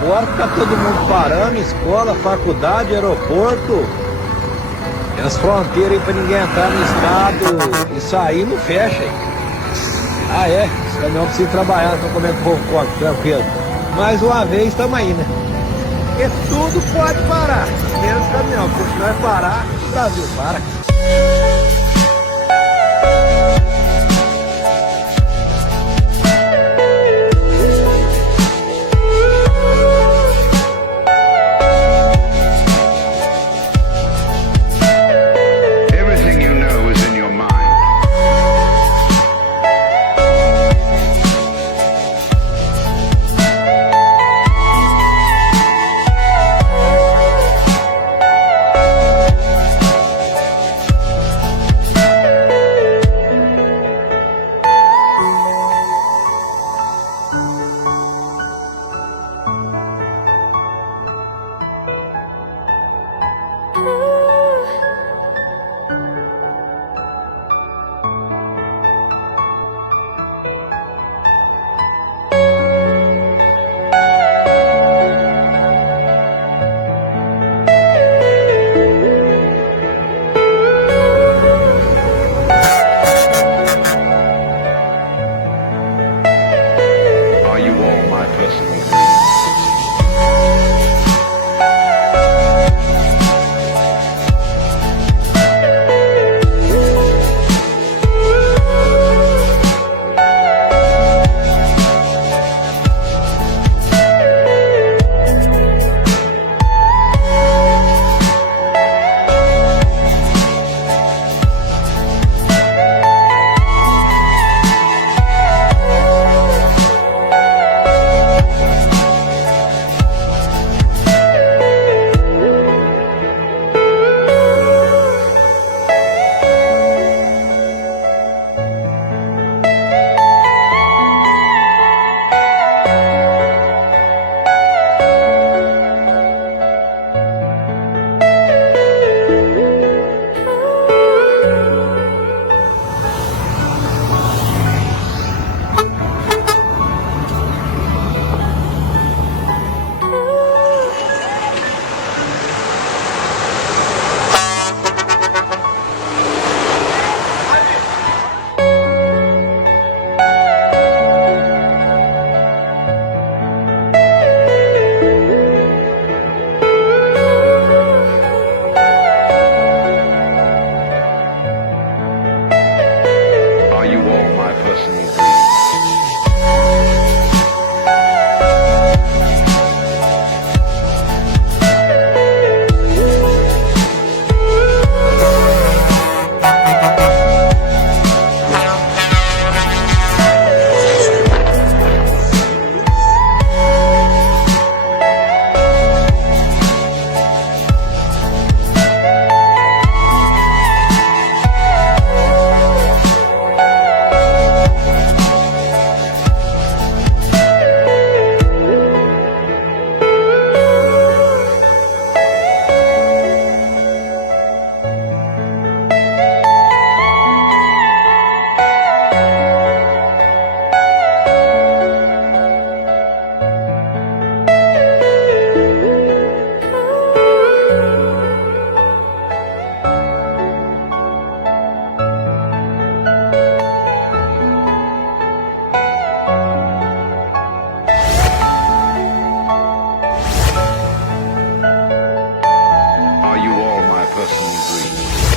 fora, fica todo mundo parando, escola, faculdade, aeroporto. E as fronteiras aí pra ninguém entrar no estado e sair não fecha, hein? Ah, é? Os caminhões precisam trabalhar, estão comendo pouco, tranquilo. Mais uma vez estamos aí, né? Porque tudo pode parar, menos caminhão. Porque se não é parar, o Brasil para. Everything you know is in your mind. Are you all my personal dreams? Are you all my personal dreams? Are you all my personal dreams?